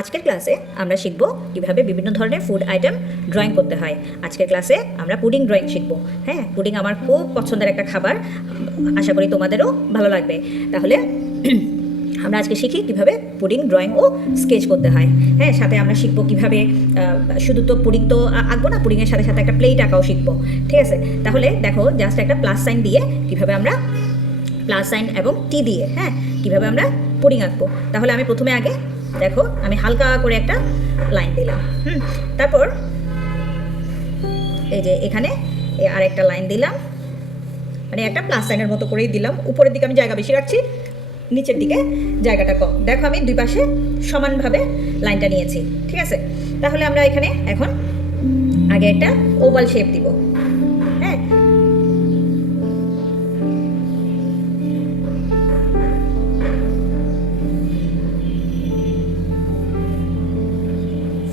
আজকের ক্লাসে আমরা শিখব কিভাবে বিভিন্ন ধরনের ফুড আইটেম ড্রয়িং করতে হয়। আজকের ক্লাসে আমরা পুডিং ড্রয়িং শিখব। হ্যাঁ, পুডিং আমার খুব পছন্দের একটা খাবার, আশা করি তোমাদেরও ভালো লাগবে। তাহলে আমরা আজকে শিখি কিভাবে পুডিং ড্রয়িং ও স্কেচ করতে হয়। হ্যাঁ, সাথে আমরা শিখবো কিভাবে শুধু তো পুডিং তো আঁকবো না, পুডিংয়ের সাথে সাথে একটা প্লেট আঁকাও শিখবো। ঠিক আছে, তাহলে দেখো জাস্ট একটা প্লাস সাইন দিয়ে কিভাবে আমরা প্লাস সাইন এবং টি দিয়ে হ্যাঁ কীভাবে আমরা পুডিং আঁকবো। তাহলে আমি প্রথমে আগে দেখো আমি হালকা করে একটা লাইন দিলাম, তারপর এই যে এখানে আরেকটা লাইন দিলাম, মানে একটা প্লাস সাইনের মতো করেই দিলাম। উপরের দিকে আমি জায়গা বেশি রাখছি, নিচের দিকে জায়গাটা কম। দেখো আমি দুই পাশে সমানভাবে লাইনটা নিয়েছি। ঠিক আছে, তাহলে আমরা এখানে এখন আগে একটা ওভাল শেপ দিব। হ্যাঁ,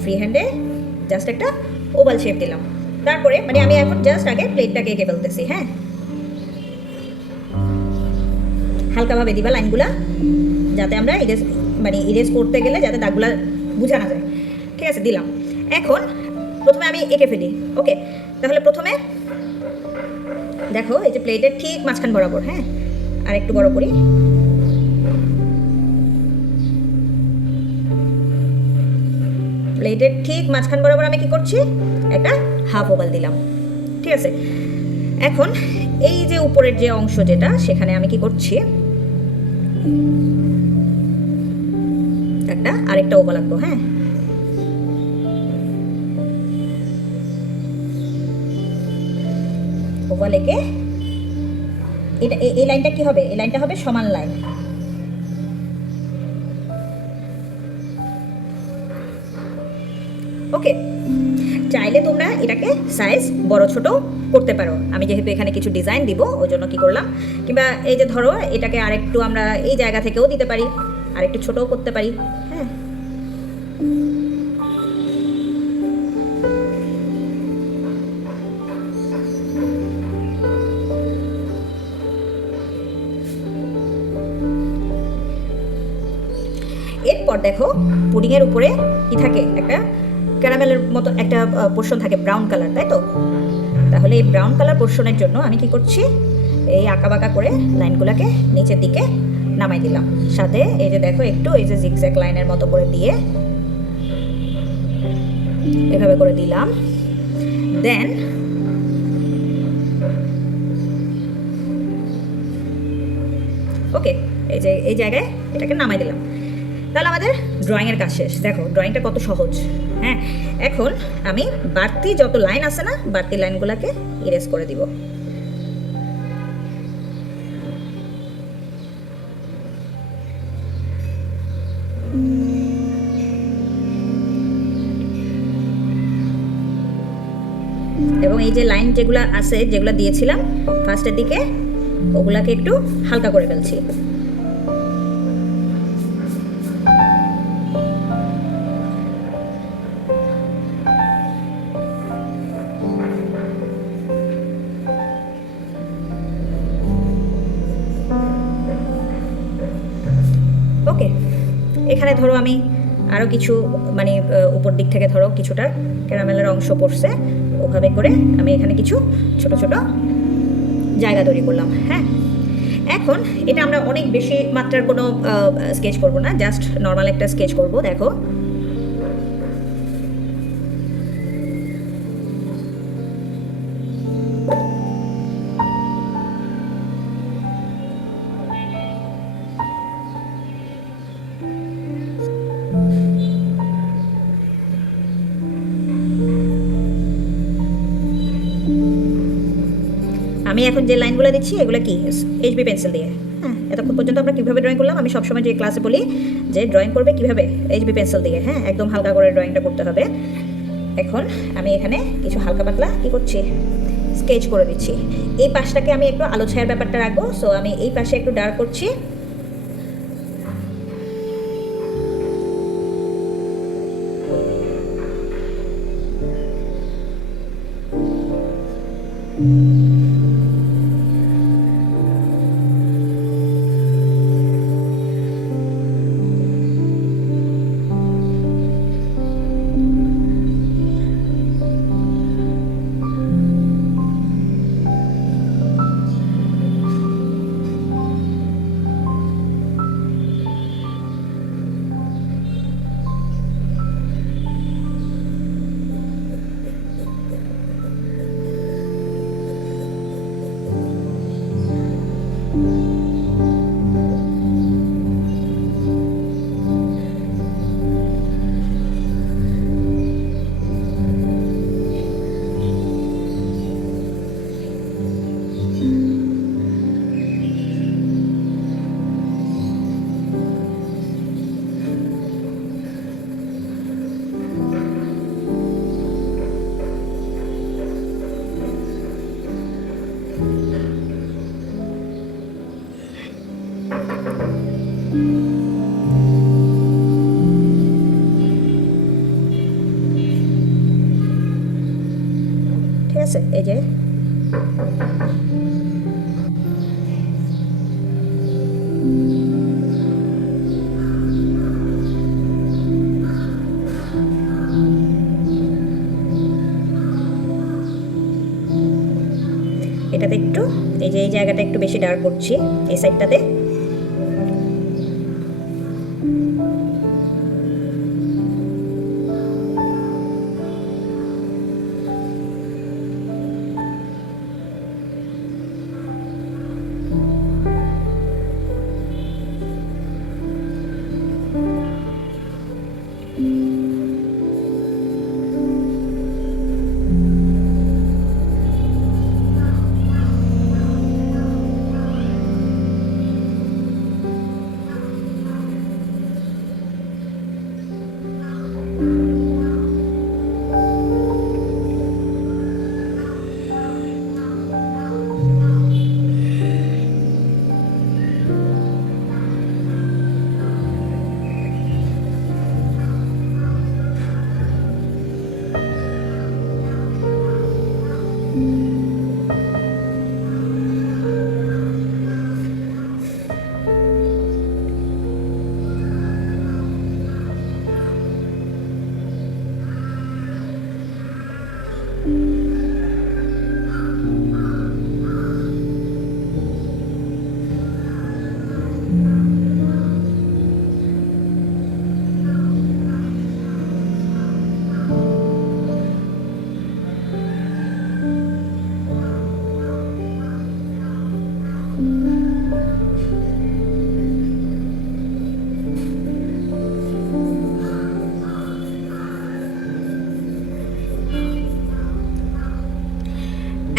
ফ্রি হ্যান্ডে জাস্ট একটা ওভাল শেপ দিলাম। তারপরে মানে আমি এখন জাস্ট আগে প্লেটটাকে এঁকে ফেলতেছি। হ্যাঁ, হালকাভাবে দিবা লাইনগুলা, যাতে আমরা ইরেজ করতে গেলে যাতে দাগগুলা বোঝা না যায়। ঠিক আছে, দিলাম। এখন প্রথমে আমি এঁকে ফেলি। ওকে, তাহলে প্রথমে দেখো এই যে প্লেটের ঠিক মাঝখান বরাবর, হ্যাঁ আর একটু বড় করি, প্লেটের ঠিক মাঝখান বরাবর আমি কি করছি, একটা হাফ ওভাল দিলাম। ঠিক আছে, এখন এই যে উপরের যে অংশ যেটা, সেখানে আমি কি করছি, একটা আরেকটা ওভাল আঁকবো। হ্যাঁ, ওভাল এঁকে এটা এই লাইনটা কি হবে, এই লাইনটা হবে সমান লাইন। ওকে, চাইলে তোমরা এটাকে সাইজ বড় ছোট করতে পারো। আমি যেহেতু এখানে কিছু ডিজাইন দিব ওই জন্য কি করলাম, কিংবা এই যে ধরো এটাকে আরেকটু আমরা এই জায়গা থেকেও দিতে পারি, আরেকটু ছোটও করতে পারি। হ্যাঁ, এরপর দেখো পুডিংয়ের উপরে কি থাকে, একটা ক্যারামেলের মতো একটা পোর্শন থাকে, ব্রাউন কালার, তাই তো? তাহলে এই ব্রাউন কালার পোর্শনের জন্য আমি কি করছি, এই আঁকাবাঁকা করে লাইনগুলোকে নিচের দিকে নামাই দিলাম। সাথে এই যে দেখো একটু এই যে জিগজ্যাগ লাইনের মতো করে দিয়ে এভাবে করে দিলাম। দেন ওকে, এই যে এই জায়গায় এটাকে নামাই দিলাম। তাহলে আমাদের ড্রয়িংয়ের কাজ শেষ। দেখো ড্রয়িংটা কত সহজ। হ্যাঁ, এখন আমি বাড়তি যত লাইন আছে না, বাড়তি লাইনগুলোকে ইরেজ করে দিব। এবং এই যে লাইন যেগুলো আছে, যেগুলো দিয়েছিলাম ফার্স্টের দিকে, ওগুলাকে একটু হালকা করে ফেলছি। ওকে, এখানে ধরো আমি আরও কিছু উপর দিক থেকে ধরো কিছুটা ক্যারামেলের অংশ পড়ছে, ওভাবে করে আমি এখানে কিছু ছোট ছোট জায়গা তৈরি করলাম। হ্যাঁ, এখন এটা আমরা অনেক বেশি মাত্রার কোনো স্কেচ করব না, জাস্ট নর্মাল একটা স্কেচ করব। দেখো আমি এখন যে লাইনগুলো দিচ্ছি এগুলো কি এইচবি পেন্সিল দিয়ে। হ্যাঁ, এতক্ষণ পর্যন্ত আমরা কীভাবে ড্রয়িং করলাম, আমি সবসময় যে ক্লাসে বলি যে ড্রয়িং করবে কীভাবে, এইচবি পেন্সিল দিয়ে। হ্যাঁ, একদম হালকা করে ড্রয়িংটা করতে হবে। এখন আমি এখানে কিছু হালকা পাতলা কী করছি, স্কেচ করে দিচ্ছি। এই পাশটাকে আমি একটু আলো ছায়ার ব্যাপারটা রাখবো, সো আমি এই পাশে একটু ডার্ক করছি। আছে এই যে এটাতে একটু এই যে এই জায়গাটা একটু বেশি ডার্ক করছি এই সাইডটাতে।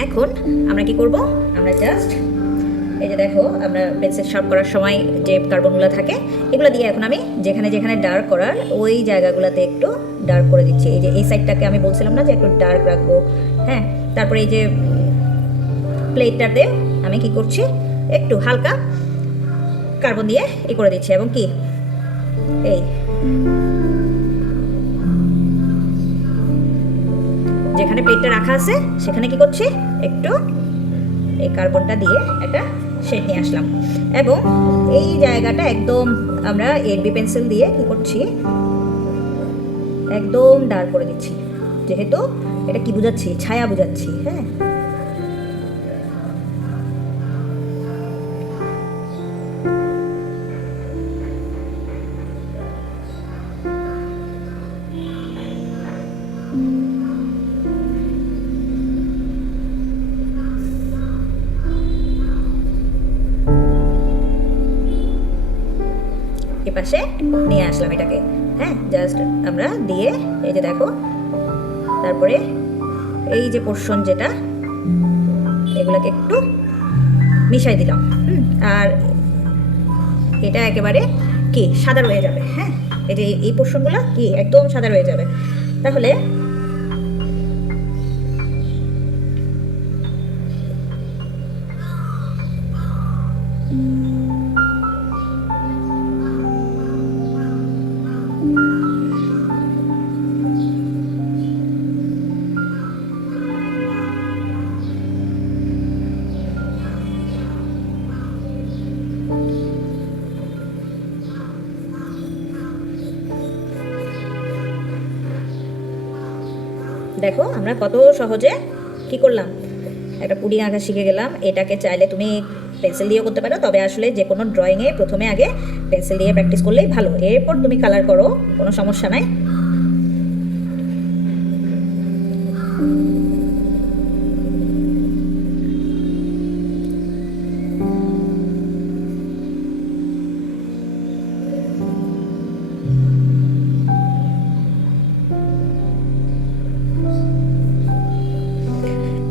এখন আমরা কি করব, আমরা জাস্ট এই যে দেখো আমরা পেন্সিল শার্প করার সময় যে কার্বনগুলো থাকে এগুলো দিয়ে এখন আমি যেখানে যেখানে ডার্ক করার ওই জায়গাগুলোতে একটু ডার্ক করে দিচ্ছি। এই যে এই সাইডটাকে আমি বলছিলাম না যে একটু ডার্ক রাখবো, হ্যাঁ। তারপরে এই যে প্লেটটাতে আমি কি করছি একটু হালকা কার্বন দিয়ে করে দিচ্ছি এবং কি এই যেখানে প্লেটটা রাখা আছে সেখানে কি করছি একটু এই কার্বনটা দিয়ে একটা শেড নিয়ে আসলাম এবং এই জায়গাটা একদম আমরা 8B পেন্সিল দিয়ে কি করছি একদম ডার্ক করে দিচ্ছি, যেহেতু এটা কি বুঝাচ্ছি ছায়া বুঝাচ্ছি, হ্যাঁ। এপাশে নিয়ে আসলাম এটাকে, হ্যাঁ। জাস্ট আমরা দিয়ে এই যে দেখো তারপরে এই যে পোর্শন যেটা এগুলাকে একটু মিশাই দিলাম, আর এটা একেবারে কি সাদা রয়ে যাবে, হ্যাঁ। এই যে এই পোর্শনগুলো কি একদম সাদা রয়ে যাবে। তাহলে দেখো আমরা কত সহজে কি করলাম, একটা পুডিং আঁকা শিখে গেলাম। এটাকে চাইলে তুমি পেন্সিল দিয়েও করতে পারো, তবে আসলে যে কোনো ড্রয়িংয়ে প্রথমে আগে পেন্সিল দিয়ে প্র্যাকটিস করলেই ভালো, এরপর তুমি কালার করো, কোনো সমস্যা নাই।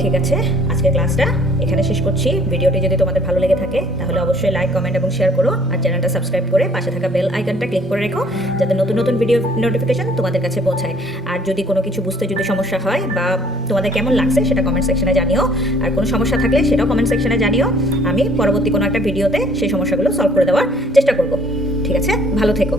ঠিক আছে, আজকের ক্লাসটা এখানে শেষ করছি। ভিডিওটি যদি তোমাদের ভালো লেগে থাকে তাহলে অবশ্যই লাইক, কমেন্ট এবং শেয়ার করো, আর চ্যানেলটা সাবস্ক্রাইব করে পাশে থাকা বেল আইকনটা ক্লিক করে রেখো যাতে নতুন নতুন ভিডিও নোটিফিকেশন তোমাদের কাছে পৌঁছায়। আর যদি কোনো কিছু বুঝতে যদি সমস্যা হয় বা তোমাদের কেমন লাগছে সেটা কমেন্ট সেকশনে জানিও, আর কোনো সমস্যা থাকলে সেটাও কমেন্ট সেকশনে জানিও। আমি পরবর্তী কোনো একটা ভিডিওতে সেই সমস্যাগুলো সলভ করে দেওয়ার চেষ্টা করব। ঠিক আছে, ভালো থেকো।